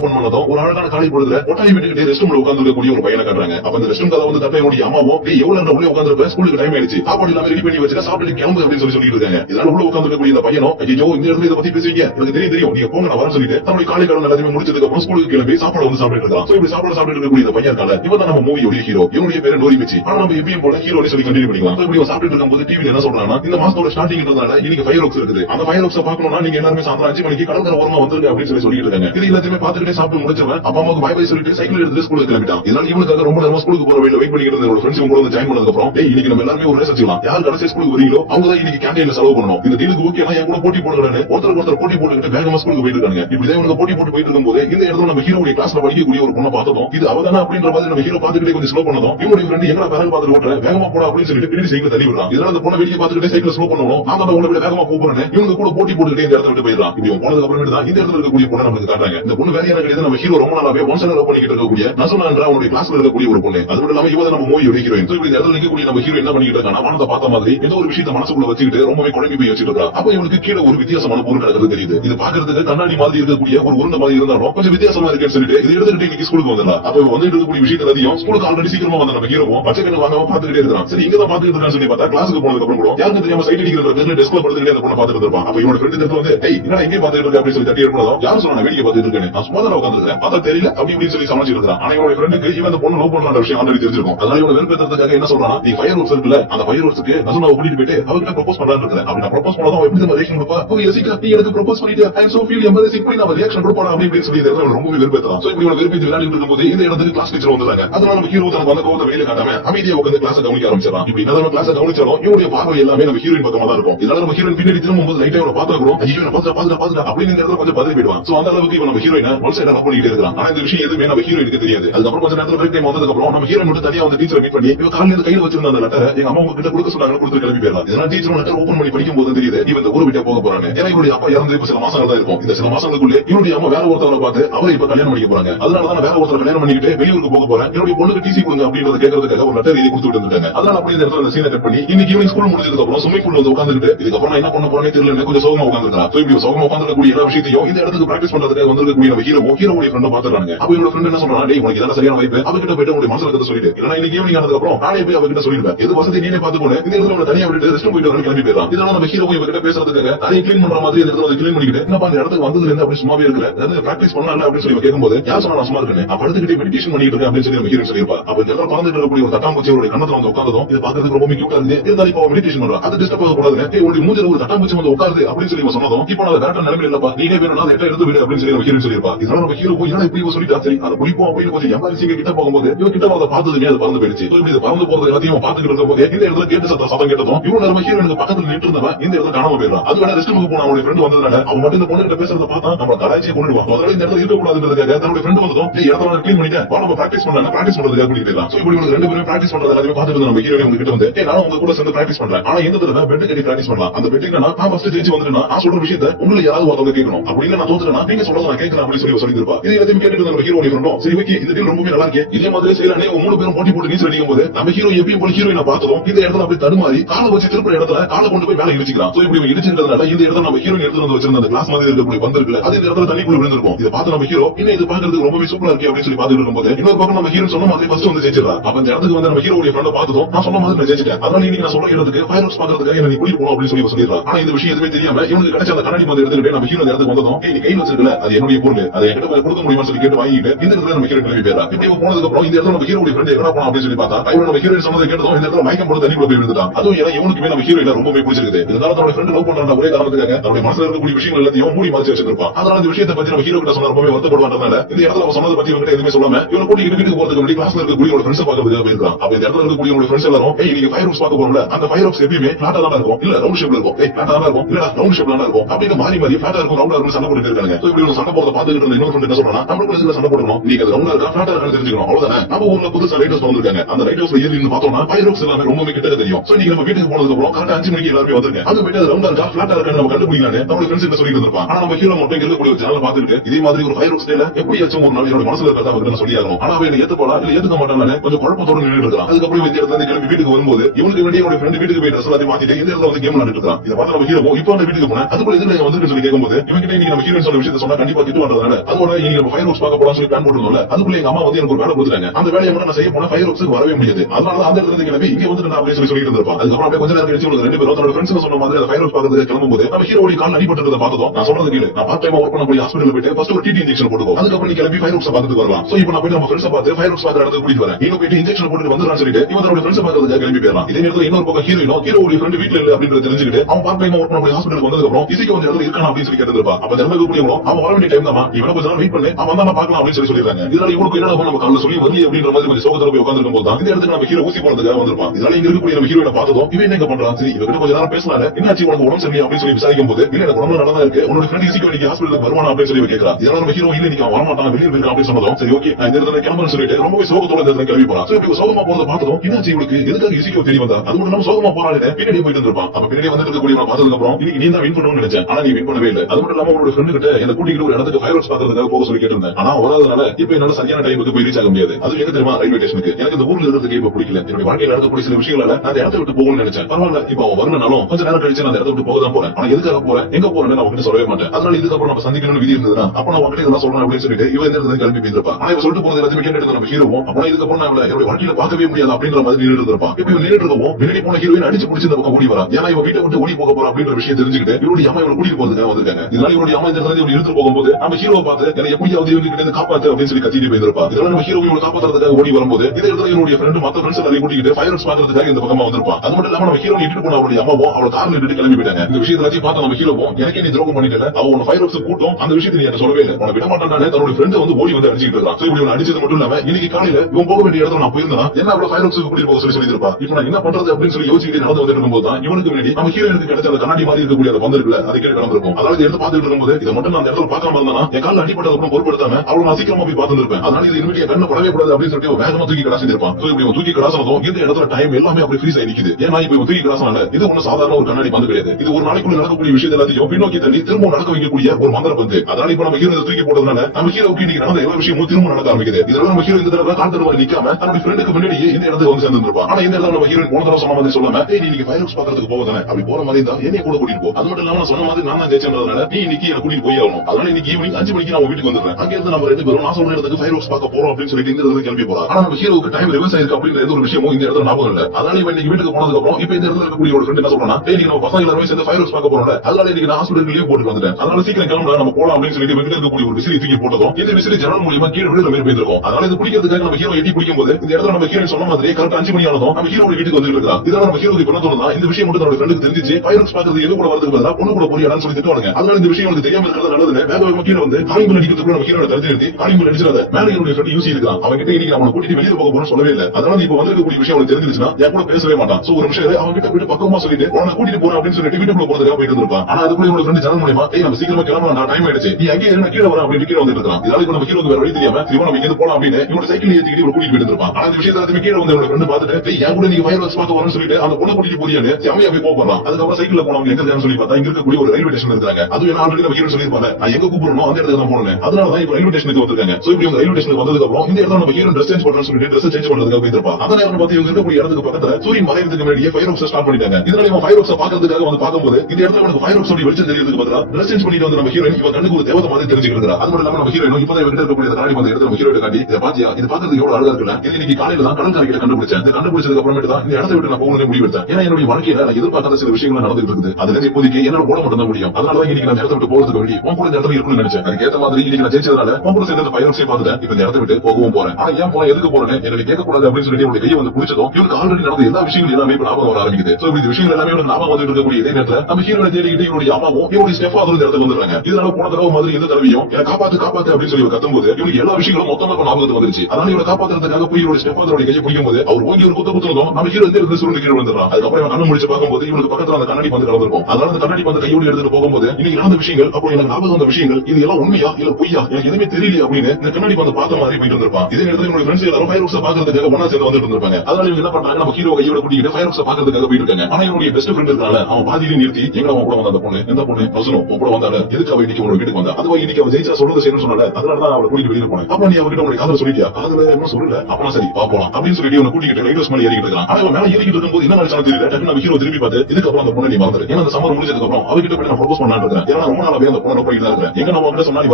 பண்ணதும் ஒரு அழகான காலை பொழுதுல ஒட்டாரி வீட்டுக்கிட்டே ரெஸ்ட் ரூம்ல உட்கார்ந்து ஒரு பையனை காட்டுறாங்க. அப்ப அந்த ரெஸ்ட் ரூம் கதை வந்து தட்டையோட அம்மாவோ எவ்வளவு உள்ளே உட்கார்ந்து ஸ்கூலுக்கு டைம் ஆயிடுச்சு, சாப்பாடு எல்லாம் ரெடி பண்ணி வச்சுட்டு சாப்பிட்டு கிளம்பு அப்படின்னு சொல்லிட்டு இருக்காங்க. இதனால உள்ள உட்கார்ந்து இந்த பையனும் ஐயோ இந்த இடத்துல இதை பத்தி பேசுவீங்க எனக்கு தெரியும் நீங்க போங்க நான் வர சொல்லிட்டு நம்மளுடைய காலை கடன் எல்லாத்தையுமே முடிச்சதுக்கு அப்புறம் ஸ்கூலுக்கு கிளம்பி சாப்பாடு வந்து சாப்பிட்டு இருக்கான். இப்படி சாப்பிட்டு இருக்கக்கூடிய இந்த பையன் இருக்காங்க, இவன் தான் நம்ம மூவியோட ஹீரோ. இவனுடைய பேரு நோரி மிச்சி. ஆனா நம்ம எப்பயும் போல ஹீரோ சொல்லி கண்டினியூ பண்ணிக்கலாம். இப்படி சாப்பிட்டு இருக்கும்போது டிவில என்ன சொல்றாங்கன்னா, இந்த மாசத்தோட ஸ்டார்டிங் இருந்ததால இன்னைக்கு ஃபயர் ஒர்க்ஸ் இருக்குது, அந்த ஃபயர் ஒர்க்ஸ் பாக்கணும்னா நீங்க எல்லாருமே சாயந்தரம் 5 மணிக்கு கடற்கரை ஓரமா வந்துருங்க அப்படின்னு சொல்லிட்டு இருக்காங்க. இது எல்லாத்தையுமே பாத்துக்கிட்டே சாப்பிட்டு முடிச்சவன் அப்பா அம்மாவுக்கு பை பை சொல்லிட்டு சைக்கிள் எடுத்து ஸ்கூலுக்கு கிளம்பிட்டான். இதனால இவனுக்காக ரொம்ப நேரம் ஸ்கூலுக்கு போற வழியில வெயிட் பண்ணிட்டு இருந்த ஃப்ரெண்ட்ஸ் கூட வந்து ஜாயின் பண்ணதுக்கு அப்புறம் இன்னைக்கு நம்ம எல்லாருமே ஒரு ரேஸ் வச்சுக்கலாம், யார் கடைசி ஸ்கூலுக்கு வரீங்களோ அவங்க தான் இன்னைக்கு கேண்டீன்ல செலவு பண்ணணும், இந்த டீலுக்கு ஓகே என் கூட போட்டி போடுறாங்க. ஒருத்தர் போட்டி போட்டுக்கிட்டு வேகமா ஸ்கூலுக்கு போயிட்டு இருக்காங்க. இப்படிதான் இவங்க போட்டி போயிட்டு இருக்கும்போது இந்த இடத்துல நம்ம ஹீரோடைய கிளாஸ்ல படிக்கக்கூடிய ஒரு பொண்ணை பார்த்ததும் இது அவதானே அப்படின்ற மாதிரி நம்ம ஹீரோ பாத்துக்கிட்டே கொஞ்சம் ஸ்லோ பண்ணதும் இவனுடைய ஃப்ரெண்ட் எங்கடா பேரல் பார்த்து ஓட்டுற வேகமா போட அப்படின்னு சொல்லிட்டு பின்னாடி சைக்கிள் தள்ளி விடுறான். இதனால அந்த பொண்ணை வெளியே பார்த்துக்கிட்டே சைக்கிள் ஸ்லோ பண்ணணும், நான் தான் உங்களை வேகமா போறேன் இவங்க கூட போட்டி போட்டுக்கிட்டே இந்த இடத்துல விட்டு போயிடலாம். இப்படி போனதுக்கு அப்புறம் தான் இந்த இடத்துல இருக்கக்கூடிய பொண்ணை நமக்கு காட்டுறாங்க. இந்த பொண்ணு வேற யாரும் கிடையாது, நம்ம ஹீரோ ரொம்ப நாளாவே ஒன் சைடு லவ் பண்ணிக்கிட்டு இருக்கக்கூடிய நசுனா என்ற அவனுடைய கிளாஸ்ல இருக்கக்கூடிய ஒரு பொண்ணு. அது மட்டும் இல்லாம இவ நம்ம மூவியோட ஹீரோயின். இப்படி இந்த இடத்துல இருக்கக்கூடிய நம்ம ஹீரோ என்ன பண்ணிக்கிட்டு இருக்காங்க, வானத்தை பார்த்த மாதிரி ஏதோ ஒரு விஷயத்தை மனசுக்குள்ள வச்சுக்கிட்டு ரொம்பவே குழம்பி போய் வச்சுட்டு இருக்கா. அப்ப இவனுக்கு கீழே ஒரு வித்தியாசமான பொருள் நடக்கிறது தெரியுது. இது பாக்குறதுக்கு கண்ணாடி மாதிரி இருக்கக்கூடிய ஒரு உருண்டை மாதிரி இருந்தாலும் கொஞ்சம் வித்தியாசமா இருக்குன்னு சொல்லிட்டு இது எடுத்துக்கிட்டு இன்னைக்கு ஸ்கூலுக்கு வந்துடலாம். அப்ப வந்துட்டு இருக்கக்கூடிய விஷயத்தை எல்லாத்தையும் ஸ்கூலுக்கு ஆல்ரெடி சீக்கிரமா வந்து நம்ம ஹீரோவும் பச்சை கண்ணு வாங்காம பாத்துக்கிட்டே இருக்கான். சரி இங்க தான் பாத்துக்கிட்டு இருக்கான்னு சொல்லி பார்த்தா கிளாஸுக்கு போனதுக்கு அப்புறம் கூட யாருக்கு தெரியாம சைட் அடிக்கிற பேர்ல டெஸ்க்ல படுத்துக்கிட்டே அந்த பொண்ணை பாத்துட்டு இருப்பான். அப்ப இவனோட ஃப்ரெண்ட் இடத்துல வந்து என்னடா எங்கே பாத்துட்டு இருக்க அப்படின்னு சொல்லி தட்டி எடுப்பதும் யாரும் சொன்னா வேடிக்கை பாத்துட்டு இருக்கேன், நான் சும்மா தான் உட்காந்துருக்கேன் பார்த்தா தெரியல அப்படி இப்படின்னு சொல்லி சமாளிச்சு இருக்கான். ஆனா இவனோட ஃப்ரெண்டுக்கு இவன் அந்த பொண்ணு லவ் பண்ற விஷயம் ஆல்ரெடி தெரிஞ்சிருக்கும். அதனால இவனை வெறுப்பேற்றதுக்காக என்ன சொல்றான், நீ ஃபயர் ஒர்க்ஸ் இருக்குல்ல அந்த ஃபயர் ஒர்க்ஸ்க்கு நசுனாவை கூட்டிட்டு போயிட்டு அவர்கிட்ட ப்ரோபோஸ் பண்றான்னு இருக்கேன். அப்படி நான் ப்ரோபோஸ் பண்ணாதான் எப்படி நம்ம ரியாக்ஷன் கொடுப்பா, ஓ யோசிக்கா நீ எனக்கு ப்ரோபோஸ் பண்ணிட்டு ஐ அம் சோ ஃபீல் எம்பரசிங் பண்ணி நம்ம ரியாக்ஷன் கொடுப்பானா அப்படின்னு சொல்லி ரொம்ப வெறுப்பேற்றான். சோ இப்படி இவனை வெறுப்பேற்றி விளையாடிட்டு இருக்கும்போது இந்த இடத்துக்கு கிளாஸ் டீச்சர் வந்தாங்க. அதனால நம்ம ஹீரோ தனக்கு வந்த கோவத்தை வெளியில காட்டாம அமைதியா உட்காந்து கிளாஸ் கவனிக்க ஆரம்பிச்சிடறான். இப்படி நம்ம கிளாஸ் கவனிச்சாலும் இவனுடைய பார்வை எல்லாமே நம்ம ஹீரோயின் பக்கமா தான் இருக்கும். இதனால நம்ம ஹீரோயின் பின்னாடி திரும்பும்போது லைட்டா இவனை பார்த்தா கூட ஐயோ பாத்துட்டா அப்படின்னு இந்த இடத்துல கொஞ்சம் பதறி போயிடுவான். சோ அந்த அளவுக்கு இவன் நம்ம ஹீரோயினை ஒன் சைடா லவ் பண்ணிக்கிட்டே இருக்கான். ஆனா இந்த விஷயம் எதுவுமே நம்ம ஹீரோயினுக்கு தெரியாது. அதுக்கப்புறம் கொஞ்சம் நேரத்துல பிரேக் டைம் வந்ததுக்கு அப்புறம் நம்ம ஹீரோயின் மட்டும் தனியா வந்து டீச்சரை மீட் பண்ணி இவ காலையில இருந்து கையில வச்சிருந்த அந்த லெட்டரை எங்க அம்மா கிட்ட கொடுக்க சொன்னாங்க, கொடுத்து கிளம்பி போயிடலாம். இதனால டீச்சர் லெட்டர் ஓபன் பண்ணி படிக்கும் போது தெரியுது இவன் இந்த ஊரை விட்டு போக போறாங்க. ஏன்னா இவருடைய அப்பா இறந்து இப்ப சில மாசங்கள் தான் இருக்கும். இந்த சில மாசங்களுக்குள்ளே இவருடைய அம்மா வேற ஒருத்தவரை பார்த்து அவரை இப்ப கல்யாணம் பண்ணிக்க போறாங்க. அதனாலதான் வேற ஒருத்தர் கல்யாணம் பண்ணிக்கிட்டு வெளியூருக்கு போக போறேன், என்னுடைய பொண்ணுக்கு டிசி கொடுங்க அப்படின்றத கேட்கறதுக்காக ஒரு லெட்டர் எழுதி கொடுத்துட்டு இருக்காங்க. அதனால அப்படி இந்த இடத்துல சீனை கட் பண்ணி இன்னைக்கு ஈவினிங் ஸ்கூல் முடிஞ்சதுக்கு அப்புறம் ஸ்விமிங் பூல்ல வந்து உட்காந்துட்டு இதுக்கப்புறம் நான் என்ன பண்ண போறேன்னு தெரியல கொஞ்சம் சோகமா உட்காந்துருக்கா. இப்படி சோகமா உட்காந்துக்கூடிய எல்லா விஷயத்தையும் இந்த இடத்துக்கு பிராக்டிஸ் பண்றதுக்காக வந்திருக்கக்கூடிய நம்ம ஹீரோவுடைய ஃப்ரெண்ட் பாத்துறாங்க. அப்ப இவரோட ஃப்ரெண்ட் என்ன சொல்றான், டேய் உனக்கு இதான் சரியான வாய்ப்பு, அவகிட்ட போயிட்டு உங்களுடைய மனசுல கதை சொல்லிட்டு இல்லைன்னா இன்னைக்கு ஈவினிங் ஆனதுக்கு அப்புறம் நானே போய் அவகிட்ட சொல்லிடுவேன், எது வசதி நீனே பாத்துக்கோங்க. இந்த இடத்துல தனியா விட்டு ரெஸ்ட் போயிட்டு வரணும் கிளம்பி போயிடலாம். இதனால நம்ம ஹீரோ இவகிட்ட பேசுறதுக்காக தனியை கிளீன் பண்ற மாதிரி இந்த இடத்துல கிளீன் பண்ணிக்கிட்டு என்னப்பா இந்த இடத்துக்கு வந்ததுல இருந்து அப்படி சும்மாவே இருக்கிற அதாவது பிராக்டிஸ் பண்ணலாம் அப்படின்னு சொல்லி கேட்கும்போது யார் சொன்னா நான் சும்மா இருக்கேன் நான் படுத்துக்கிட்டே மெடிடேஷன் பண்ணிட்டு இருக்கேன் அப்படின்னு சொல்லி நம்ம ஹீரோ சொல்லியிருப்பா. அப்ப இந்த இடத்துல பறந்துட்டு இருக்கக்கூடிய ஒரு தட்டாம்பூச்சி அவருடைய கண்ணத்துல வந்து உட்கார்ந்ததும் இது பாக்குறதுக்கு ரொம்ப கியூட்டா இருந்து இருந்தாலும் இப்போ மெடிடேஷன் பண்றா அது டிஸ்டர்ப் ஆகக்கூடாது, உங்களுடைய மூஞ்சில ஒரு தட்டாம்பூச்சி வந்து உட்காருது அப்படின்னு சொல்லி சொன்னதும் இப்போ நான் வேற நிலைமை இல்லப்பா நீனே வேணும் அதை எடுத்து விடு அப்படின்னு சொல்லி நம்ம ஹீரோ சொல்லியிருப்பா. இதனால நம்ம ஹீரோ போய் இப்படி சொல்லிட்டா சரி அதை பிடிப்போம் அப்படின்னு கொஞ்சம் எம்பாரசிங்க கிட்ட போகும்போது இவன் கிட்ட அதை பார்த்ததுமே அது பறந்து போயிடுச்சு. இப்படி பறந்து போறது எல்லாத்தையும் பாத்துக்கிட்டு இருக்கும்போது இந்த இடத்துல கேட்டு சத்தம் கேட்டதும் இவன் நம்ம ஹீரோனுக்கு பக்கத்துல நின்று இருந்தவன் இந்த இடத்துல காணாம போயிடறான். அது வேணா ரெஸ்ட் ரூமுக்கு போன அவனுடைய ஃப்ரெண்ட் வந்ததுனால அவன் மட்டும் இந்த பொண்ணு கிட்ட பேசுறத பார்த்தா நம்ம கலாய்ச்சி கொண்டுடுவான். அதனால இந்த இடத்துல இருக்கக்கூடாதுன்றதுக்காக தன்னுடைய ஃப்ரெண்ட் வந்ததும் இடத்துல கிளீன் பண்ணிட்டு நம்ம பிராக்டிஸ் பண்ணலாம் பிராக்டிஸ் பண்றதுக்காக கூட்டிட்டு போயிடலாம். இப்படி இவங்க ரெண்டு பேரும் பிராக்டிஸ் பண்றது எல்லாத்தையும் பார்த்துட்டு நம்ம ஹீரோ உங்க கிட்ட வந்து நான் உங்க கூட சேர்ந்து பிராக்டிஸ் பண்றேன், ஆனா எந்த தடவை பெட் கட்டி பிராக்டிஸ் பண்ணலாம். அந்த பெட்டுக்கு நான் ஃபர்ஸ்ட் ஜெயிச்சு வந்துட்டேன்னா நான் சொல்ற விஷயத்தை உங்களுக்கு யாராவது ஒருத்தவங்க கேட்கணும் அப்படின்னு நான் தோத்துட்டேன்னா நீங்க சொல்றத நான் கேட்கலாம் அப்படின்னு சொல்லி சொல்லியிருப்பா. இது எல்லாத்தையும் கேட்டு நம்ம ஹீரோ ஃப்ரெண்டும் சரி ஓகே இந்த டீல் ரொம்பவே நல்லா இருக்கு இதே மாதிரி செய்யலானே மூணு பேரும் போட்டி போட்டு நீச்சல் அடிக்கும் போது நம்ம ஹீரோ எப்பயும் போல ஹீரோயினை பார்த்ததும் இந்த இடத்துல அப்படி தடுமாறி காலை வச்சு திருப்பி இடத்துல காலை கொண்டு போய் மேல இடிச்சுக்கிறான். இப்படி இடிச்சுக்கிறதுனால இந்த இடத்துல நம்ம ஹீரோயின் எடுத்து வந்து வச்சிருந்த அந்த கிளாஸ் மாதிரி இருக்கக்கூடிய வந்திருக்குல அது இந்த இடத்துல தண்ணிக்குள்ள விழுந்திருக்கும். இதை பார்த்து நம்ம ஹீரோ இன்னும் இது பாக்குறதுக்கு ரொம்பவே சூப்பரா இருக்கு அப்படின்னு சொல்லி பாத்துட்டு இருக்கும்போது இன்னொரு பக்கம் நம்ம ஹீரோ சொன்ன மாதிரி ஃபர்ஸ்ட் வந்து ஜெயிச்சிடறா. அப்ப இந்த இடத்துக்கு வந்து நம்ம ஹீரோடைய ஃப்ரெண்ட் பார்த்ததும் நான் சொன்ன மாதிரி நான் ஜெயிச்சிட்டேன், அதனால இன்னைக்கு நான் சொல்ல இடத்துக்கு ஃபயர் ஒர்க்ஸ் பாக்குறதுக்காக என்ன கூட்டிட்டு போகணும் அப்படின்னு சொல்லி சொல்லிடுறான். ஆனா இந்த விஷயம் எதுவுமே தெரியாம இவனுக்கு கிடைச்ச அந்த கண்ணாடி வந்து எடுத்துக்கிட்டு நம்ம ஹீரோ இடத்துக்கு வந்ததும் நீ கையில் வச்சிருக்கல அது என்னுடைய பொருள் அதை என்கிட்ட கொடுக்க முடியுமா சொல்லி கேட்டு வாங்கிட்டு இந்த இடத்துல நம்ம ஹீரோ கிளம்பி போயிடறான். இப்படி போனதுக்கு அப்புறம் இந்த இடத்துல நம்ம ஹீரோடைய ஃப்ரெண்ட் எங்க போனோம் அப்படின்னு சொல்லி பார்த்தா இவன் நம்ம ஹீரோயின் சொன்னதை கேட்டதும் இந்த இடத்துல மயக்கம் போட்டு தண்ணிக்குள்ள போய் விழுந்துட்டான். அதுவும் ஏன்னா இவனுக்குமே நம்ம ஹீரோயில ரொம்பவே பிடிச்சிருக்கு. இதனால தன்னோட ஃப்ரெண்ட் லவ் பண்ற ஒரே காரணத்துக்காக அவருடைய மனசுல இருக்கக்கூடிய விஷயங்கள் எல்லாத்தையும் மூடி மறைச்சு வச்சிருப்பான். அதனால இந்த விஷயத்தை பத்தி நம்ம ஹீரோ கிட்ட சொன்ன ரொம்பவே வருத்தப்படுவான்றதுனால இந்த இடத்துல நம்ம சொன்னதை பத்தி இவங்க எதுவுமே சொல்லாம இவன் கூட்டிட்டு வீட்டுக்கு போறதுக்கு முன்னாடி கிளாஸ்ல இருக்கக்கூடிய ஒரு ஃப்ரெண்ட்ஸ் பார்க்கறதுக்காக போயிருக்கான். அப்ப இந்த இடத்துல இருக்கக்கூடிய ஒரு ஃப்ரெண்ட்ஸ் எல்லாரும் நீங்க ஃபயர் ஒர்க்ஸ் பார்க்க போறோம்ல அந்த ஃபயர் ஒர்க்ஸ் எப்பயுமே பிளாட்டா தான் இருக்கும் இல்ல ரவுண்ட் ஷேப்ல இருக்கும் பிளாட்டா தான் இருக்கும் இல்ல ரவுண்ட் ஷேப்ல தான் இருக்கும் அப்படின்னு மாறி மாறி பிளாட்டா இருக்கும் ரவுண்டா இருக்கும் சண்டை போட்டுட்டு இருக்காங்க. இப்படி ஒரு சண்டை போறத பாத்துக்கிட்டு இருந்த இன்னொரு ஃப்ரெண்ட் என்ன சொல்றானா நம்மளுக்கு இதுல சண்டை போடணும் நீங்க அது ரவுண்டா இருக்கா பிளாட்டா இருக்கா தெரிஞ்சுக்கணும் அவ்வளவுதான். நம்ம ஊர்ல புதுசா லைட் ஹவுஸ் வந்திருக்காங்க அந்த லைட் ஹவுஸ்ல ஏறி இருந்து பார்த்தோம்னா ஃபயர் ஒர்க்ஸ் எல்லாமே ரொம்பவே கிட்ட தெரியும். சோ நீங்க நம்ம வீட்டுக்கு போனதுக்கு அப்புறம் கரெக்டா 5 மணிக்கு எல்லாரும் வந்துருங்க அது போயிட்டு ரவுண்டா இருக்கா பிளாட்டா இருக்கா நம்ம கண்டுபிடிக்கலாம்னு நம்ம ஃப்ரெண்ட்ஸ் கிட்ட சொல்லிட்டு இருப்பான். ஆனா நம்ம ஹீரோ மட்டும் இருக்கக்கூடிய ஒரு சேனல் பாத்துக்கிட்டு இதே மாதிரி ஒரு ஃபயர் ஒர்க்ஸ் டேல எப்படியாச்சும் ஒரு நாள் என்னோட மனசுல இருக்கிறத அவருக்கு சொல்லி ஆகணும். ஆனா அவன் ஏத்துக்கோடா இல்ல ஏத்துக்க மாட்டானே கொஞ்சம் குழப்பத்தோட நின்று இருக்கான். அதுக்கப்புறம் இந்த இடத்துல கிளம்பி வீட்டுக்கு வரும்போது இவனுக்கு வேண்டிய ஒரு ஃப்ரெண்ட் வீட்டுக்கு போய் ட்ரெஸ் எல்லாத்தையும் மாத்திட்டு இந்த இடத்துல வந்து கேம் விளையாடிட்டு இருக்கான். இதை பார்த்து நம்ம ஹீரோ இப்போ அந்த வீட்டுக்கு போன அதுக்குள்ள இதுல வந்து சொல்லி கேட்கும்போது இவங்க கிட்ட இன்னைக்கு நம்ம ஹீரோயின் சொன்ன விஷயத்தை சொன்னா கண்டிப்பா திட்டு பண்றதுனால அதோட இங்க நம்ம ஃபயர் ஒர்க்ஸ் பார்க்க போலாம் சொல்லி பிளான் போட்டுருந்தோம்ல, அதுக்குள்ள எங்க அம்மா வந்து எனக்கு ஒரு வேலை கொடுத்தாங்க. அந்த வேலையை மட்டும் நான் செய்ய போனா ஃபயர் ஒர்க்ஸ்க்கு வரவே முடியாது. அதனால அந்த இடத்துல கிளம்பி இங்க வந்து நான் அப்படியே சொல்லிட்டு இருந்திருப்பேன். அதுக்கப்புறம் அப்படியே கொஞ்ச நேரம் கழிச்சு உங்களுக்கு 2 பேரும் தன்னோட ஃப்ரெண்ட்ஸ் சொன்ன மாதிரி ஃபயர் ஒர்க்ஸ் பார்க்கறதுக்கு கிளம்பும்போது நம்ம ஹீரோடி கால் அடிபட்டதை பார்த்ததும் நான் சொல்றது கேளு, நான் பார்ட் டைமா ஒர்க் பண்ண போய் ஹாஸ்பிடல் போயிட்டு ஃபர்ஸ்ட் ஒரு டிடி இன்ஜெக்ஷன் போட்டுக்கோ, அதுக்கப்புறம் நீ கிளம்பி ஃபயர் ஒர்க்ஸ் பார்த்துட்டு வரலாம். சோ இப்போ நான் போய் நம்ம ஃப்ரெண்ட்ஸ் பார்த்து ஃபயர் ஒர்க்ஸ் பார்க்கற இடத்துக்கு கூட்டிட்டு வரேன். நீங்க போயிட்டு இன்ஜெக்ஷன் போட்டுட்டு வந்துறான்னு சொல்லிட்டு இவன் தன்னோட ஃப்ரெண்ட்ஸ் பார்க்கறதுக்கு கிளம்பி போயிடலாம். இதே நேரத்துல இன்னொரு பக்கம் ஹீரோட ஃப்ரெண்ட் வீட்ல இல்ல அப்படின்றது தெரிஞ்சுக்கிட்டு அவன் பார்ட் டைமா ஒர்க் பண்ண போய் ஹாஸ்பிடலுக்கு வந்ததுக்கு அப்புறம் இசிக்கு வந்து இடத்துல இருக்கானா அப்படின்னு சொல்லி கேட்டிருப்பா. அப்ப ஜனங்களுக்கு கூடியவங்களும் அவன் வர வேண்டிய டைம் தான், இவனை கொஞ்சம் வெயிட் பண்ணி அவன் தான் பார்க்கலாம் அப்படின்னு சொல்லிடுறாங்க. இதனால இவனுக்கு என்ன நம்ம காலைல சொல்லி வரல அப்படின்ற மாதிரி கொஞ்சம் சோகத்துல போய் உட்கார்ந்து இருக்கும்போது தான் இந்த இடத்துக்கு நம்ம ஹீரோ ஊசி போறதுக்காக வந்திருப்பான். இதனால இங்க இருக்கக்கூடிய நம்ம ஹீரோட பார்த்ததும் இவன் என்ன பண்றான், சரி இவகிட்ட கொஞ்ச நேரம் பேசலாம், என்னாச்சு உனக்கு உடம்பு சரியில்லை அப்படின்னு சொல்லி விசாரிக்கும் போது இல்ல எனக்கு உடம்பு நல்லா இருக்கு, உன்னோட ஃப்ரெண்ட் இசிக்கு இன்னைக்கு ஹாஸ்பிடலுக்கு வருவானா அப்படின்னு சொல்லி கேட்கறான். இதனால நம்ம ஹீரோ இல்ல இன்னைக்கு அவன் வரமாட்டான் வெளியே இருக்கான் அப்படின்னு சொன்னதும் சரி ஓகே நான் இந்த இடத்துல கிளம்புறேன்னு சொல்லிட்டு ரொம்பவே சோகத்தோட இந்த இடத்துல கிளம்பி போறான். இப்படி சோகமா போறதை பார்த்ததும் என்னாச்சு இவளுக்கு எதுக்காக இசிக்கு தெரிய வந்தா, அது மட்டும் நம்ம சோகமா போறாங்க பின்னாடி போயிட்டு இருப்பான். அப்ப பின்னாடி வந்து இருக்கக்கூடிய பார்த்ததுக்கு அப்புறம் இன்னைக்கு நீ தான் வின் பண்ணணும்னு நினைச்சேன், ஆனா நீ வின் பண்ணவே இல்லை. அது மட்டும் இல்லாம உங்களோட ஃப்ரெண்டு கிட்ட என்ன கூட்டிட்டு ஒரு இடத்துக்கு ஃபயர் ஒர்க்ஸ் பார்க்கறதுக்காக போக சொல்லி கேட்டிருந்தேன். ஆனா வராதனால இப்ப என்னால சரியான டைமுக்கு போய் ரீச் ஆக முடியாது. அது எங்க தெரியுமா, ரயில்வே ஸ்டேஷனுக்கு. எனக்கு இந்த ஊர்ல இருக்கிறதுக்கு இப்ப பிடிக்கல. என்னுடைய வாழ்க்கையில நடக்கக்கூடிய சில விஷயங்களால நான் இடத்தை விட்டு போகணும்னு நினைச்சேன். பரவாயில்ல இப்ப அவன் வரணும்னாலும் கொஞ்ச நேரம் கழிச்சு நான் இடத்தை விட்டு போக தான் போறேன். ஆனா எதுக்காக போறேன் எங்க போறேன்னு நான் உங்ககிட்ட சொல்லவே மாட்டேன். அதனால இதுக்கப்புறம் நம்ம சந்திக்கணும்னு விதி இருந்ததுன்னா அப்ப நான் உங்ககிட்ட இதெல்லாம் சொல்றேன் அப்படின்னு சொல்லிட்டு இவன் இந்த இடத்துல கிளம்பி போயிருப்பான். ஆனா இவன் சொல்லிட்டு போனது எல்லாத்தையும் கேட்டு நம்ம ஹீரோவும் அப்ப இதுக்கப்புறம் நான் என்னுடைய வாழ்க்கையில பார்க்கவே முடியாது அப்படின்ற மாதிரி நின்றுட்டு இருப்பான். இப்ப இவன் நின்றுட்டு இருக்கவும் முன்னாடி போன ஹீரோயின் அடிச்சு பிடிச்சி இந்த பக்கம் ஓடி வரா. ஏன்னா இவன் வீட்டை விட்டு ஓடி போக போறான் அப்படின்ற விஷயம் தெரிஞ்சுக்கிட்டு இவருடைய அம்மா இவனை கூட்டிட்டு போறதுக்காக வந்திருக்காங்க. இதனால இவருடைய அம்மா இந்த இடத்துல இவன் இழுத்து போகும்போது நம்ம ஹீரோவை பார்த்து என்னை எப்படியாவது இவங்க கிட்ட காப்பாத்து அப்படின்னு சொல்லி கத்திட்டு போயிருப்பா. இதனால நம்ம ஹீரோ இவனை காப்பாத்துறதுக்காக ஓடி வரும்போது இந்த இடத்துல இவனுடைய ஃப்ரெண்டு மத்த ஃப்ரெண்ட்ஸ் எல்லாரையும் கூட்டிட்டு ஃபயர் ஒர்க்ஸ் பார்க்கறதுக்காக இந்த பக்கமா வந்திருப்பான். அது மட்டும் இல்லாம நம்ம ஹீரோ இட்டு போன அவருடைய அம்மாவும் அவளோட கார்ல இட்டு கிளம்பி போயிட்டாங்க. இந்த விஷயத்தை எல்லாத்தையும் பார்த்து நம்ம ஹீரோவும் எனக்கு நீ துரோகம் பண்ணிட்டல, அவன் உன ஃபயர் ஒர்க்ஸ் கூட்டம் அந்த விஷயத்தை நீ எனக்கு சொல்லவே இல்லை, உன விட மாட்டானே தன்னோட ஃப்ரெண்ட் வந்து ஓடி வந்து அடிச்சுட்டு இருக்கான். சோ இப்படி அடிச்சது மட்டும் இல்லாம இன்னைக்கு காலையில இவன் போக வேண்டிய இடத்துல நான் போயிருந்தா என்ன அவ்வளவு ஃபயர் ஒர்க்ஸ் கூட்டிட்டு போக சொல்லி இருப்பா. இப்போ நான் என்ன பண்றது அப்படின்னு சொல்லி யோசிச்சுட்டு நடந்து வந்து இருக்கும்போது தான் இவனுக்கு முன்னாடி நம்ம ஹீரோயினுக்கு கிடைச்ச அந்த கண்ணாடி மாதிரி இருக்கக்கூடிய அந்த பந்து இருக்குல்ல அது கீழே கிடந்திருக்கும். அதாவது எடுத்து பார்த்துட்டு இருக்கும்போது இதை மட்டும் நான் அந்த இடத்துல பார்க்காம இருந்தா என் கால அடிப்பட்டது அப்புறம் பொருட்படுத்தாம அவளை நான் சீக்கிரமா போய் பார்த்து இருப்பேன். அதனால இது இனிமேல் கண்ணு படவே கூடாது அப்படின்னு சொல்லிட்டு வேகமா தூக்கி கிளாஸ் இருப்பான். இப்படி தூக்கி கிளாசனதும் இந்த இடத்துல டைம் எல்லாமே அப்படி ஃப்ரீஸ் ஆகி நிக்குது. ஏன்னா இப்ப தூக்கி கிளாசனால இது ஒன்னும் சாதாரண ஒரு கண்ணாடி பந்து கிடையாது. இது ஒரு நாளைக்குள்ள நடக்கக்கூடிய விஷயம் எல்லாத்தையும் பின்னோக்கி தள்ளி திரும்ப நடக்க வைக்கக்கூடிய ஒரு மந்திர பந்து. அதனால இப்ப நம்ம ஹீரோ தூக்கி போட்டதுனால நம்ம ஹீரோக்கு இன்னைக்கு நடந்த எல்லா விஷயமும் திரும்ப நடக்க ஆரம்பிக்குது. இதனால நம்ம ஹீரோ இந்த தடவை கால் தடவை நிக்காம தன்னுடைய ஃப்ரெண்டுக்கு முன்னாடி இந்த இடத்துக்கு வந்து சேர்ந்துருப்பான். ஆனா இந்த இடத்துல நம்ம ஹீரோ போன தடவை சொன்ன மாதிரி சொல்லாம நீ இன்னைக்கு ஃபயர் ஒர்க்ஸ் பார்க்கறதுக்கு போவதானே அப்படி போற மாதிரி தான் என்னைய கூட கூட்டிட்டு போ. அது மட்டும் இல்லாம நான் சொன்ன மாதிரி நான் தான் ஜெயிச்சதுனால நீ இன்னைக்கு என்ன கூட்டிட்டு போய் ஆகணும். அதனால இன்னைக்கு ஈவினிங் 5 மணிக்கு நான் வீட்டுக்கு வந்துடுறேன். அங்க இருந்து நம்ம 2 பேரும் நான் சொல்ற இடத்துக்கு ஃபயர் ஒர்க்ஸ் பார்க்க போறோம் அப்படின்னு சொல்லிட்டு இந்த இடத்துல கிளம்பி போறோம். ஆனா நம்ம ஹீரோக்கு டைம் ரிவர்ஸ் ஆயிருக்கு அப்படின்ற எந்த ஒரு விஷயமும் இந்த இடத்துல ஞாபகம் இல்ல. அதனால இவன் இன்னைக்கு வீட்டுக்கு போனதுக்கு அப்புறம் இப்ப இந்த இடத்துல இருக்கக்கூடிய ஒரு ஃப்ரெண்ட் என்ன சொல்றானா, நீங்க நம்ம பசங்க எல்லாரும் சேர்ந்து ஃபயர் ஒர்க்ஸ் பார்க்க போறோம்ல, அதனால இன்னைக்கு நான் ஹாஸ்பிடலுக்கு லீவ் போட்டு வந்துட்டேன். அதனால சீக்கிரம் கிளம்புடா நம்ம போலாம் அப்படின்னு சொல்லிட்டு வீட்டுல இருக்கக்கூடிய ஒரு விசிறி தூக்கி போட்டதும் இந்த விசிறி ஜன்னல் மூலியமா கீழே விழுற மாதிரி போயிருக்கும். அதனால இது பிடிக்கிறதுக்காக நம்ம ஹீரோ எட்டி பிடிக்கும் போது இந்த இடத்துல நம்ம ஹீரோ சொன்ன மாதிரி கரெக்ட் 5 மணி ஆனதும் நம்ம ஹீரோ வீட்டுக்கு வந்து இருக்கான். இதனால நம்ம ஹீரோக்கு என்ன தோணுதா, இந்த விஷயம் மட்டும் தன்னோட ஃப்ரெண்டுக்கு தெரிஞ்சிச்சு ஃபயர் ஒர்க்ஸ் பார்க்கறது எது கூட வரதுக்கு பதிலா பொண்ணு கூட போறியான்னு சொல்லி திட்டுவாங்க. அதனால இந்த விஷயம் எனக்கு தெரியாம இருக்கிறது நல்லது. வேக வேகமா கீழே வந்து காலிங்குள் அடிக்கிறதுக்கு நம்ம ஹீரோட தடுத்து நிறுத்தி காலிங்குள் அடிச்சிடாத, மேல என்னுடைய ஃப்ரெண்ட் யூசி இருக்கான், அவன் கிட்ட இன்னைக்கு அவனை கூட்டிட்டு வெளியே போக போறோம்னு சொல்லவே இல்லை. அதனால இப்ப வந்திருக்கக்கூடிய விஷயம் அவனுக்கு தெரிஞ்சிருச்சுன்னா என் கூட பேசவே மாட்டான். சோ ஒரு விஷயம் அவன் கிட்ட போயிட்டு பக்கமா சொல்லிட்டு உன்னை கூட்டிட்டு போறேன் அப்படின்னு சொல்லிட்டு வீட்டுக்குள்ள போறதுக்காக போயிட்டு இருப்பான். ஆனா அதுக்குள்ள இவனோட ஃப்ரெண்ட் ஜன்னல் மூலமா நம்ம சீக்கிரமா கிளம்பலாம், நான் டைம் ஆயிடுச்சு, நீ அங்கேயே என்ன கீழே வர அப்படின்னு கீழே வந்துட்டு இருக்கான். இதனால இப்ப நம்ம ஹீரோக்கு வேற வழி தெரியாம இவன் நம்ம இங்க போலாம் அப்படின்னு இவனோட சைக்கிள் ஏத்திக்கிட்டு இவன் கூட்டிட்டு போயிட்டு இருப்பான். ஆனா இந்த விஷயத்தை எல்லாத்தையும் கீழே வந்து இவனோட ஃப்ரெண்ட் பார்த்துட்டு என் கூட நீங்க ஃபயர் ஒர்க்ஸ் பார்க்க வரணும்னு சொல்லிட்டு அந்த பொண்ணு கூட்டிட்டு போறியான்னு செம்மையா போய் போறான். அதுக்கப்புறம் சைக்கிள்ல போனவங்க எங்க இருக்கான்னு சொல்லி பார்த்தா இங்க இருக்கக்கூடிய ஒரு ரயில்வே ஸ்டேஷன் இருக்காங்க. அது என்ன ஆல்ரெடி நம்ம ஹீரோ சொல்லிருப்பாங்க நான் எங்க கூப்பிடணும் அந்த இடத்துல தான் போனேன். அதனாலதான் இப்ப ரயில்வே ஸ்டேஷனுக்கு வந்திருக்காங்க. சோ இப்படி ரயில்வே ஸ்டேஷனுக்கு வந்ததுக்கு அப்புறம் இந்த இடத்துல நம்ம ஹீரோ ட்ரெஸ் சேஞ்ச் பண்றோம்னு சொல்லிட்டு ட்ரெஸ் சேஞ்ச் பண்றதுக்காக போயிருப்பான். அந்த நேரம் பார்த்து இவங்க இருக்கக்கூடிய இடத்துக்கு பக்கத்துல சூரியன் மறையறதுக்கு முன்னாடியே ஃபயர் ஒர்க்ஸ் ஸ்டார்ட் பண்ணிட்டாங்க. இதனால இவன் ஃபயர் ஒர்க்ஸ் பாக்குறதுக்காக வந்து பார்க்கும்போது இந்த இடத்துல நமக்கு ஃபயர் ஒர்க்ஸ் வெளிச்சம் தெரியறதுக்கு பதிலா ட்ரெஸ் சேஞ்ச் பண்ணிட்டு வந்து நம்ம ஹீரோயின் இவன் கண்ணுக்கு ஒரு தேவதை மாதிரி தெரிஞ்சுக்கிறாங்க. அது மட்டும் இல்லாம நம்ம ஹீரோயின் இப்பதான் இவங்க இருக்கக்கூடிய கண்ணாடி வந்து எடுத்து நம்ம ஹீரோயிட்ட காட்டி இதை பாத்தியா இது பாக்குறதுக்கு எவ்வளவு அழகா இருக்குல்ல, இது இன்னைக்கு காலையில தான் கடற்கரையில கண்டுபிடிச்சேன். இது கண்டுபிடிச்சதுக்கு அப்புறமேட்டு தான் இந்த இடத்தை விட்டு நான் போகணும்னு முடிவெடுத்தேன். ஏன்னா என்னுடைய வாழ்க்கையில நான் எதிர்பார்க்காத சில விஷயங்கள் நடந்துட்டு இருக்குது. அதுல இருந்து இப்போதைக்கு என்னால போட மட்டும் தான் முடியும். அதனாலதான் இன்னைக்கு நான் இடத்தை விட்டு போறதுக்கு வேண்டி உன் கூட இந்த இடத்துல இருக்குன்னு நினைச்சேன். அதுக்கேற்ற மாதிரி இன்னைக்கு நான் ஜெயிச்சதுனால உன் கூட சேர்ந்து ஃபயர் ஒர்க்ஸை பார்த்துட்டேன். இப்ப இந்த இடத்தை விட்டு போகவும் போறேன். ஆனா ஏன் போன எதுக்கு போறேன்னு என்னை கேட்கக்கூடாது அப்படின்னு சொல்லிட்டு என்னுடைய கையை வந்து பிடிச்சதும் இவருக்கு ஆல்ரெடி நடந்த எல்லா விஷயங்களும் எல்லாமே இப்ப ஞாபகம் வர ஆரம்பிக்குது. சோ இந்த விஷயங்கள் எல்லாமே ஞாபகம் வந்துட்டு இருக்கக்கூடிய இதே நேரத்துல நம்ம ஹீரோனை தேடிக்கிட்டு இவருடைய அம்மாவும் இவருடைய ஸ்டெஃபா இந்த இடத்துக்கு வந்துடுறாங்க. இதனால போன தடவை மாதிரி எந்த தடவையும் என்ன காப்பாத்து காப்பாத்து அப்படின்னு சொல்லி கத்தும்போது இவருக்கு எல்லா விஷயங்களும் மொத்தமா ஞாபகத்துக்கு வந்துருச்சு. அதனால இவரை காப்பாத்துறதுக்காக போய் இவருடைய ஸ்டெஃபா கையை பிடிக்கும் போது அவர் ஓங்கி ஒரு குத்து குத்துனதும் நம்ம ஹீரோ இருந்து சுருண்டு கீழே வந்துடுறான். அதுக்கப்புறம் இவன் கண்ணு முடிச்சு பார்க்கும்போது இவருக்கு பக்கத்துல அந்த கண்ணாடி பந்து கலந்துருக்கும். அதனால அந்த கண்ணாடி பந்து கையோடு எடுத்துட்டு போகும்போது இன்னைக்கு நடந்த விஷயங்கள் அப்போ எனக்கு ஞாபகம் வந்த விஷயங்கள் இது எல்லாம் உண்மையா இல்ல பொய்யா எனக்கு எதுவுமே தெரியல அப்படின்னு இந்த கண்ணாடி பந்து பார்த்த மாதிரி போயிட்டு இருந்திருப்பான். இதே நேரத்தில் என்னோட ஃப்ரெண்ட்ஸ் எல்லாரும் ஃபயர் ஒர்க்ஸ் பாக்குறதுக்காக ஒன்னா சேர்ந்து வந்துட்டு இருந்திருப்பாங்க. அதனால இவங்க என்ன பண்றாங்க நம்ம ஹீரோ கையோட கூட்டிட்டு ஃபயர் ஒர்க்ஸ் பாக்குறதுக்காக போயிட்டு இருக்காங்க. ஆனா இவருடைய பெஸ்ட் ஃப்ரெண்ட் இருக்கால அவன் பாதியிலே நிறுத்தி எங்க அவன் கூட வந்த அந்த பொண்ணு எந்த பொண்ணு பசனும் உன் கூட வந்தால எதுக்கு அவ இன்னைக்கு உங்க வீட்டுக்கு வந்தா அதுவா இன்னைக்கு அவ ஜெயிச்சா சொல்றது செய்யணும்னு சொன்னால அதனாலதான் அவளை கூட்டிட்டு வெளியில போனேன். அப்ப நீ அவகிட்ட உங்களுடைய காதல சொல்லிட்டியா காதல என்ன சொல்லல அப்பனா சரி பாப்போம் அப்படின்னு சொல்லிட்டு இவனை கூட்டிட்டு ரைட் ஹவுஸ் மேல ஏறிக்கிட்டு இருக்கான். ஆனா இவன் மேல ஏறிக்கிட்டு இருக்கும்போது என்ன நினைச்சாலும் தெரியல. டக்குனு நம்ம ஹீரோ திரும்பி பார்த்து இதுக்கப்புறம் அந்த பொண்ணை நீ மறந்துரு, ஏன்னா அந்த சம்மர் முடிஞ்சதுக்கு அப்புறம் அவகிட்ட போய் நான் ப்ரொபோஸ் பண்ணலான்னு இருக்கேன். ஏன்னா ரொம்ப நாளாவே அந்த பொண்ணை நோக்கிட்டு தான் இருக்கேன். எங்க நம்ம கிட்ட சொன்னா நீ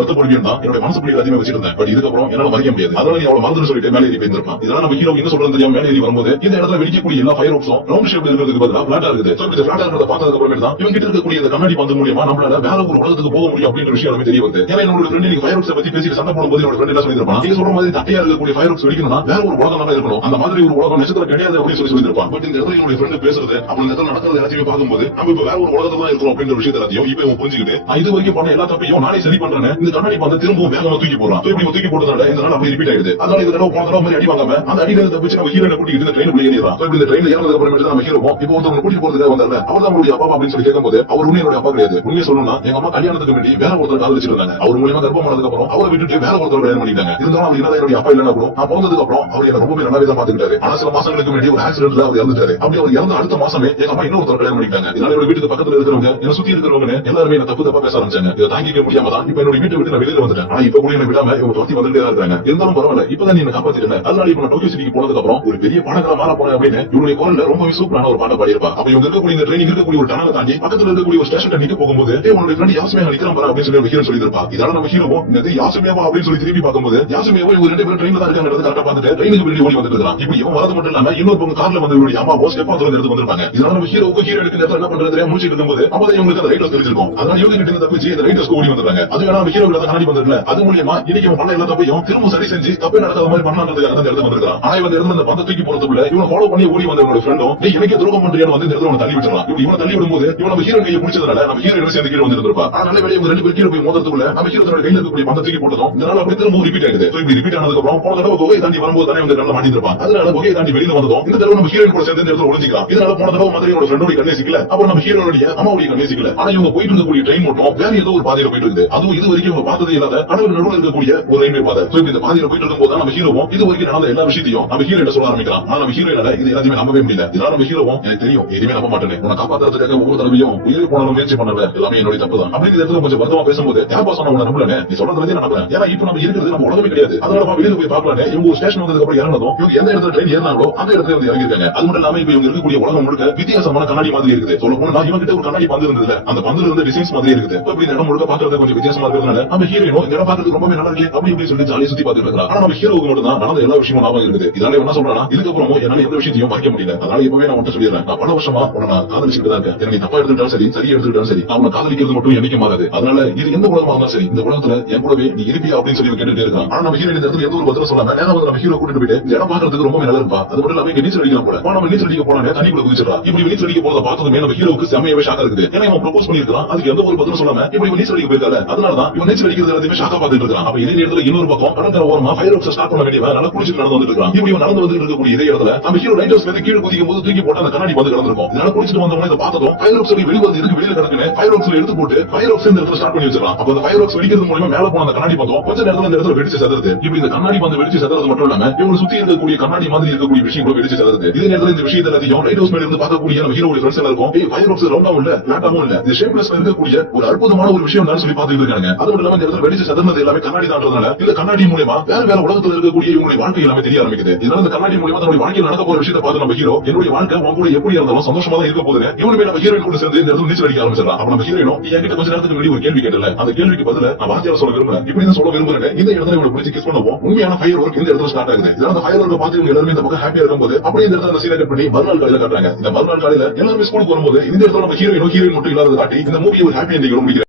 வருத்தப்படுவேன் தான் என்னோட மனசுக்குள்ள எல்லாத்தையுமே வச்சிருந்தேன். பட் இதுக்கப்புறம் என்னால மறைக்க முடியாது. அதனால நீ அவளை மறந்துன்னு சொல்லிட்டு மேலே ஏறி போயிருப்பான். இதனால நம்ம ஹீரோ என்ன சொல்றது தெரியாம மேலே ஏறி வரும்போது இந்த இடத்துல வெடிக்கக்கூடிய எல்லா ஃபயர் ஒர்க்ஸும் ரவுண்ட் ஷேப்ல இருக்கிறதுக்கு பதிலா பிளாட்டா இருக்குது. சோ இந்த பிளாட்டா இருக்கிறத பார்த்ததுக்கு அப்புறமே தான் இவங்க கிட்ட இருக்கக்கூடிய இந்த கண்ணாடி பந்து மூலமா நம்மளால வேற ஒரு உலகத்துக்கு போக முடியும் அப்படின்ற விஷயம் நமக்கு தெரிய வருது. ஏன்னா என்னோட ஃப்ரெண்ட் நீங்க ஃபயர் ஒர்க்ஸ் பத்தி பேசிட்டு சண்டை போடும்போது என்னோட ஃப்ரெண்ட் என்ன சொல்லிருப்பான், நீங்க சொல்ற மாதிரி தட்டையா இருக்கக்கூடிய ஃபயர் ஒர்க்ஸ் வெடிக்கணும்னா வேற ஒரு உலகம் தான் இருக்கணும், அந்த மாதிரி ஒரு உலகம் நட்சத்திரம் கிடையாது அப்படின்னு சொல்லியிருப்பான். பட் இந்த இடத்துல என்னோட ஃப்ரெண்ட் பேசுறது அப்ப இந்த இடத்துல நடக்கிறது எல்லாத்தையும் பார்க்கும்போது நம்ம இப்ப வேற ஒரு உலகத்துல தான் இருக்கோம் அப்படின்ற விஷயத்தை எல்லாத்தையும் இப்ப இவன் புரிஞ்சுக்கிட்டு இது வரைக்கும் பண்ண எல்லா தப்பையும் நானே சரி பண்றேன், இந்த கண்ணாடி பந்து திரும்பவும் வேகமா தூக்கி போடுறான். இப்படி தூக்கி போட்டதால இந்த நாள் அப்படி ரிப்பீட் ஆயிடுது. அதனால இந்த தடவை போன தடவை மாதிரி அடி வாங்காம அந்த அடியில தப்பிச்சு நம்ம ஹீரோனை கூட்டிட்டு இந்த ட்ரெயின் உள்ள ஏறிடுறான். இந்த ட்ரெயின்ல ஏறதுக்கு அப்புறமேட்டு நம்ம ஹீரோ இப்போ ஒருத்தவங்க கூட்டிட்டு போறதுக்காக வந்தாரு. அவர் தான் அவருடைய அப்பா அப்படின்னு சொல்லி கேட்கும்போது அவர் உண்மையோட அப்பா கிடையாது. உண்மையை சொல்லணும்னா எங்க அம்மா கல்யாணத்துக்கு வேண்டி வேற ஒருத்தர் காதலிச்சிருந்தாங்க. அவர் மூலமா கர்ப்பம் ஆனதுக்கு அப்புறம் அவரை விட்டுட்டு வேற ஒருத்தர் கல்யாணம் பண்ணிட்டாங்க. இருந்தாலும் அவர் என்னதான் என்னுடைய அப்பா இல்லைன்னா கூட நான் பிறந்ததுக்கு அப்புறம் அவர் என்ன ரொம்பவே நல்லாவே தான் பாத்துக்கிட்டாரு. ஆனா சில மாசங்களுக்கு வேண்டி ஒரு ஆக்சிடென்ட்ல அவர் இறந்துட்டாரு. அப்படி அவர் இறந்த அடுத்த மாசமே எங்க அம்மா இன்னொருத்தர் கல்யாணம் பண்ணிட்டாங்க. இதனால என்னோட வீட்டுக்கு பக்கத்துல இருக்கிறவங்க என்ன சுத்தி இருக்கிறவங்க எல்லாருமே என்ன தப்பு தப்பா பேச ஆரம்பிச்சாங்க. இதை தாங்கிக்க முடியாம தான் இப்ப என்னோட வீட்டை விட்டு நான் வெளியில வந்துட்டேன். ஆனா இப்ப கூட என்ன விடாம இவங்க துரத்தி வந்துட்டே தான் இருக்காங்க. இருந்தாலும் பரவாயில்ல, இப்பதான் நீ என்ன காப்பாத்திட்டேன். அதனால இப்ப நான் டோக்கியோ சிட்டிக்கு போனதுக்கு அப்புறம் ஒரு பெரிய பணக்கார மாற போறேன் அப்படின்னு இவருடைய குரல்ல ரொம்ப சூப்பரான ஒரு பாட்டை பாடியிருப்பா. அப்ப இவங்க இருக்கக்கூடிய இந்த ட்ரெயினிங் இருக்கக்கூடிய ஒரு டனலை தாண்டி பக்கத்துல இருக்கக்கூடிய ஒரு ஸ்டேஷன் நிக்க போகும்போது உன்னுடைய ஃப்ரெண்ட் யாசுமே நிக்கிறான் பாரு அப்படின்னு சொல்லி ஹீரோ சொல்லியிருப்பா. இதனால நம்ம ஹீரோவும் இந்த யாசுமேவா அப்படின்னு சொல்லி திரும்பி பார்க்கும்போது யாசுமேவோ இவங்க ரெண்டு பேரும் ட்ரெயின்ல தான் இருக்காங்க கரெக்டா பார்த்துட்டு ட்ரெயினுக்கு பின்னாடி ஓடி வந்துட்டு இருக்கான். இப்படி இவன் வரது மட்டும் இல்லாம இன்னொரு கார்ல வந்து இவருடைய அம்மாவோ ஸ்டெப் ஆத்துல இருந்து வந்திருப்பாங்க. இதனால நம்ம ஹீரோவுக்கு ஹீரோ எடுக்கிற என்ன பண்றது முடிச்சிட்டு இருக்கும்போது அப்பதான் இவங்களுக்கு அந்த ரைட்டர்ஸ் தெரிஞ்சிருக்கும். அதனால இவங்க கிட்ட தப்பிச்சு இந்த ரைட்டர்ஸ் ஓடி வந்துடுறாங்க. அது வேணா நம்ம ஹீரோ கண்ணாடி வந்துருல அது மூலியமா இன்னைக்கு அவன் பண்ண எல்லா தப்பையும் திரும்ப சரி செஞ்சு தப்பே நடக்காத மாதிரி பண்ணான்றதுக்காக அந்த இடத்துல வந்திருக்கான். ஆனா இவங்க இருந்து அந்த பந்த தூக்கி போறதுக்குள்ள இவனை ஃபாலோ பண்ணி ஓடி வந்த இவனோட ஃப்ரெண்டும் எனக்கே துரோகம் பண்றியான்னு வந்து இந்த இடத்துல தள்ளி விட்டுறான். இவனை தள்ளி விடும்போது இவன் நம்ம ஹீரோ கையை பிடிச்சதுனால நம்ம ஹீரோ சேர்ந்து கீழே வந்துருப்பா. ஆனா நல்ல வேலையை இவங்க ரெண்டு பேர் கீழே போய் மோதுறதுக்குள்ள நம்ம ஹீரோ தன்னோட கையில இருக்கக்கூடிய பந்த தூக்கி போட்டதும் இதனால அப்படி திரும்ப ரிப்பீட் ஆயிடுது. இப்படி ரிப்பீட் ஆனதுக்கு அப்புறம் போன தடவை குகையை தாண்டி வரும்போது தானே வந்து நல்லா மாட்டிருப்பான். அதனால குகையை தாண்டி வெளியில வந்ததும் இந்த தடவை நம்ம ஹீரோயின் கூட சேர்ந்து இந்த இடத்துல ஒளிஞ்சிக்கலாம். இதனால போன தடவை மாதிரி என்னோட ஃப்ரெண்டோட கண்ணே சிக்கல, அப்புறம் நம்ம ஹீரோனுடைய அம்மாவுடைய கண்ணே சிக்கல. ஆனா இவங்க போயிட்டு இருக்கக்கூடிய ட்ரெயின் மட்டும் வேற ஏதோ ஒரு பாதையில போயிட்டு இருக்குது. அதுவும் இது வரைக்கும் இவங்க பார்த்ததே இல்லாத கடவுள் நடுவில் இருக்கக்கூடிய ஒரு ரயில்வே பாதை. இந்த பாதையில போயிட்டு இருக்கும்போது நம்ம ஹீரோவும் இது வரைக்கும் நடந்த எல்லா விஷயத்தையும் நம்ம ஹீரோ சொல்ல ஆரம்பிக்கலாம். ஆனா நம்ம ஹீரோயினால இது எல்லாத்தையுமே நம்பவே முடியல. இதனால நம்ம ஹீரோவும் எனக்கு தெரியும் எதுவுமே நம்ப மாட்டேன், உன்னை காப்பாத்துறதுக்காக ஒவ்வொரு தடவையும் உயிரை போனாலும் முயற்சி பண்ணல, எல்லாமே என்னுடைய தப்பு தான் அப்படிங்கிற இடத்துல கொஞ்சம் வருத்தமா பேசும்போது யாப்பா சொன்ன உன்னை நம்பல, நீ சொல்றது நான் நம்புறேன். ஏன்னா இப்ப நம்ம இருக்கிறது நம்ம உலகமே கிடையாது. அதனால வெளியில போய் பார்க்கலானே இவங்க ஒரு ஸ்டேஷன் வந்ததுக்கு அப்புறம் இறங்கணும். இவங்க எந்த இடத்துல ட்ரெயின் ஏறினாங்களோ அந்த இடத்துல வந்து இறங்கிருக்காங்க. அது மட்டும் இல்லாம இப்ப இவங்க இருக்கக்கூடிய உலகம் முழுக்க வித்தியாசமான கண்ணாடி மாதிரி இருக்குது. சொல்ல போனா இவங்க கிட்ட ஒரு கண்ணாடி பந்து இருந்தது, அந்த பந்துல இருந்து டிசைன்ஸ் மாதிரி இருக்குது. இப்ப இந்த இடம் முழுக்க பாக்குறது கொஞ்சம் வித்தியாசமா இருக்கிறதுனால நம்ம ஹீரோயினும் இந்த இடம் பாக்குறதுக்கு ரொம்ப நல்லா இருக்கு அப்படி இப்படி சொல்லி ஜாலியா சுத்தி பார்த்துட்டு இருக்காங்க. ஆனா நம்ம ஹீரோவுக்கு மட்டும் தான் நடந்த எல்லா விஷயமும் ஞாபகம் இருக்குது. இதனால என்ன சொல்றானா இதுக்கப்புறம் என்னால எந்த விஷயத்தையும் மறைக்க முடியல. அதனால இப்பவே நான் மட்டும் சொல்லிடுறேன், நான் பல வருஷமா உன்னை நான் காதலிச்சுட்டு தான் இருக்கேன். எனக்கு தப்பா எடுத்துட்டாலும் சரி சரி எடுத்துட்டாலும் சரி நான் உன்னை காதலிக்கிறது மட்டும் என்னைக்கு மாறாது. அதனால இது எந்த உலகமா இருந்தாலும் சரி இந்த உலகத்துல என் கூடவே நீ இருப்பியா அப்படின்னு சொல்லி கேட்டுட்டே இருக்கான். ஆனா நம்ம ஹீரோயின் இந்த இடத்துல எந்த ஒரு பதிலும் சொல்லாம நேரம் வந்து நம்ம ஹீரோ கூட்டிட்டு போயிட்டு இந்த இடம் பாக்குறதுக்கு ரொம்ப நல்லா இருப்பா. அது மட்டும் இல்லாம இங்க நீச்சல் அடிக்கலாம் கூட நம்ம நீச்சல் அடிக்க போனாலே தண்ணிக்குள்ள குதிச்சிடலாம். இப்படி நீச்சல் அடிக்க போறத பார்த்ததுமே நம்ம ஹீரோவுக்கு செமையாவே ஷாக்கா இருக்குது. ஏன்னா இவன் ப்ரோபோஸ் பண்ணிருக்கான், அதுக்கு எந்த ஒரு பதிலும் சொல்லாம இப்படி நீச்சல் அடிக்க போயிருக்காரு. அதனாலதான் இவன் நீச்சல் அடிக்கிறது எல்லாத்தையுமே ஷாக்கா பார்த்துட்டு இருக்கான். அப்ப இதே நேரத்துல இன்னொரு பக்கம் கடற்கரை ஓரமா ஃபயர் ஒர்க்ஸ் ஸ்டார்ட் பண்ண வேண்டியவன் நல்லா குளிச்சுட்டு நடந்து வந்துட்டு இருக்கான். இப்படி நடந்து வந்துட்டு இருக்கக்கூடிய இதே இடத்துல நம்ம ஹீரோ ரைட்டர்ஸ் வந்து கீழே குதிக்கும் போது தூக்கி போட்டு அந்த கண்ணாடி வந்து கிடந்திருக்கும். இதனால குளிச்சுட்டு வந்தவங்க இதை பார்த்ததும் ஃபயர் ஒர்க்ஸ் வெளிவந்து இருக்கு வெளியில கிடக்குன்னு ஃபயர் ஒர்க்ஸ் எடுத்து போட்டு ஃபயர் ஒர்க்ஸ் இந்த இடத்துல ஸ்டார்ட் பண்ணி வச்சிடலாம். அப்ப அந்த ஃபயர் ஒர்க்ஸ் வெடிக்கிறது மூலமா மேல போன அந்த கண்ணாடி பந்தம் கொஞ்ச நேரத்துல இந்த இடத்துல வெடிச்சு செதறது. இப்படி இந்த கண்ணாடி பந்து வெடிச்சு செதறது மட்டும் இல்லாம இவங்க சுத்தி இருக்கக்கூடிய கண்ணாடி மாதிரி இருக்கக்கூடிய விஷயம் கூட வெடிச்சு செதறது. இதே நேரத்துல இந்த விஷயத்தை எல்லாத்தையும் ரைட் ஹவுஸ் மேல இருந்து பார்க்கக்கூடிய நம்ம ஹீரோட ஃப்ரெண்ட்ஸ் எல்லாம் இருக்கும். ஃபயர் ஒர்க்ஸ் ரவுண்டாவும் இல்ல பிளாட்டாவும் இல்ல, இந்த ஷேப்லெஸ்ல இருக்கக்கூடிய ஒரு அற்புதமான ஒரு விஷயம் தான் சொல்லி பார்த்துட்டு இருக்காங்க. அது மட்டும் இல்லாம இந்த இடத்துல வெடிச்சு செதறது எல்லாமே கண்ணாடி தான்றதுனால இந்த கண்ணாடி மூலமா வேற வேற உலகத்துல இருக்கக்கூடிய இவங்களுடைய வாழ்க்கை எல்லாமே தெரிய ஆரம்பிக்குது. இதனால இந்த கண்ணாடி மூலமா தன்னுடைய வாழ்க்கையில் நடக்க போற விஷயத்தை பார்த்து நம்ம ஹீரோ என்னுடைய வாழ்க்கை உன் கூட எப்படி இருந்தாலும் சந்தோஷமா தான் இருக்க போகுது இவனுமே நம்ம ஹீரோயின் கூட சேர்ந்து இந்த இடத்துல நீச்சல் அடிக்க ஆரம்பிச்சிடலாம். அப்ப நம்ம ஹீரோயினும் என்கிட்ட கொஞ்ச நேரத்துக்கு முன்னாடி ஒரு கேள்வி கேட்டல, அந்த கேள்விக்கு பதில நான் வார்த்தையால சொல்ல விரும்புறேன், இப்படிதான் சொல்ல விரும்புறேன். இந்த இடத்துல இவனை பிடிச்சி கிஸ் பண்ணுவோம். உண்மையான ஃபயர் ஒர்க் இந்த இடத்துல ஸ்டார்ட் ஆகுது. இதனால ஃபயர் ஒர்க் பார்த்து இவங்க எல்லாருமே இந்த பக்கம் ஹாப்பியா இருக்கும்போது அப்படியே இந்த இடத்துல சீனை கட் பண்ணி மறுநாள் காலையில காட்டுறாங்க. இந்த மறுநாள் காலையில எல்லாருமே ஸ்கூலுக்கு வரும்போது இந்த இடத்துல நம்ம ஹீரோயின் மட்டும் இல்லாத காட்டி இந்த மூவியை ஒரு ஹாப்பி எண்டிங் முடிக்கிறாங்க.